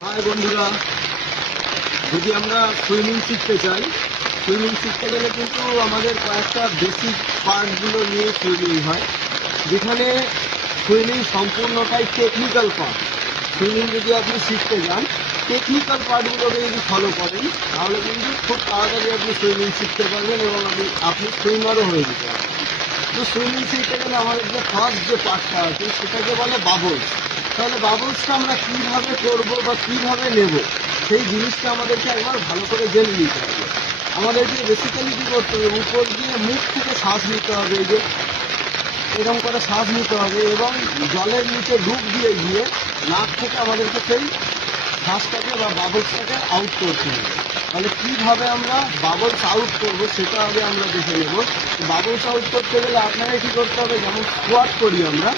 High বন্ধুরা, যদি আমরা সুইমিং শিখতে চাই, সুইমিং শিখতে গেলে কিন্তু আমাদের কয়েকটা বেসিক পার্টগুলো নিয়ে সুইমিং হয়, যেখানে সুইমিং সম্পূর্ণটাই টেকনিক্যাল পার্ট। সুইমিং যদি আপনি শিখতে যান, টেকনিক্যাল পার্টগুলোকে যদি ফলো করেন, তাহলে কিন্তু খুব তাড়াতাড়ি আপনি সুইমিং শিখতে পারবেন এবং আপনি সুইমারও হয়ে যেতে পারবেন। তো সুইমিং শিখতে গেলে আমাদের যে ফার্স্ট যে পার্টটা আছে সেটাকে বলে বাবলস। তাহলে বাবলসটা আমরা কীভাবে করব বা কীভাবে নেব, সেই জিনিসটা আমাদেরকে একবার ভালো করে জেনে নিতে হবে। আমাদেরকে বেসিক্যালি কী করতে হবে, উপর দিয়ে মুখ থেকে শ্বাস নিতে হবে, এই যে এরকম করে শ্বাস নিতে হবে এবং জলের নিচে ডুব দিয়ে গিয়ে নাক থেকে আমাদেরকে সেই শ্বাসটাকে বা বাবলসটাকে আউট করতে হবে। তাহলে কীভাবে আমরা বাবলস আউট করব সেটা আগে আমরা দেখে নেব। বাবলস আউট করতে গেলে আপনাকে কী করতে হবে, যেমন স্কোয়াট করি আমরা,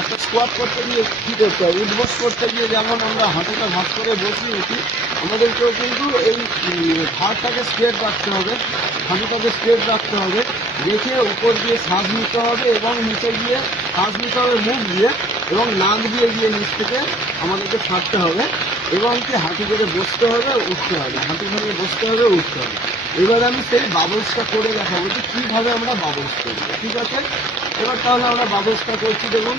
একটা স্কোয়াট করতে গিয়ে কী করতে হবে, উঠবস করতে গিয়ে যেমন আমরা হাঁটুটা ভাঁজ করে বসে উঠি, আমাদেরকেও কিন্তু এই ঘাড়টাকে স্ট্রেট রাখতে হবে, হাঁটুটাকে স্ট্রেট রাখতে হবে, রেখে উপর দিয়ে শ্বাস নিতে হবে এবং নিচে গিয়ে শ্বাস নিতে হবে মুখ দিয়ে এবং নাক দিয়ে গিয়ে নিচ থেকে আমাদেরকে ছাড়তে হবে এবং কি হাঁটু করে বসতে হবে, উঠতে হবে, হাঁটু ভেঙে বসতে হবে, উঠতে হবে। এবার আমি সেই বাবলসটা করে দেখাবো যে কীভাবে আমরা বাবলস করবো। ঠিক আছে, এবার তাহলে আমরা বাবলসটা করছি। দেখুন,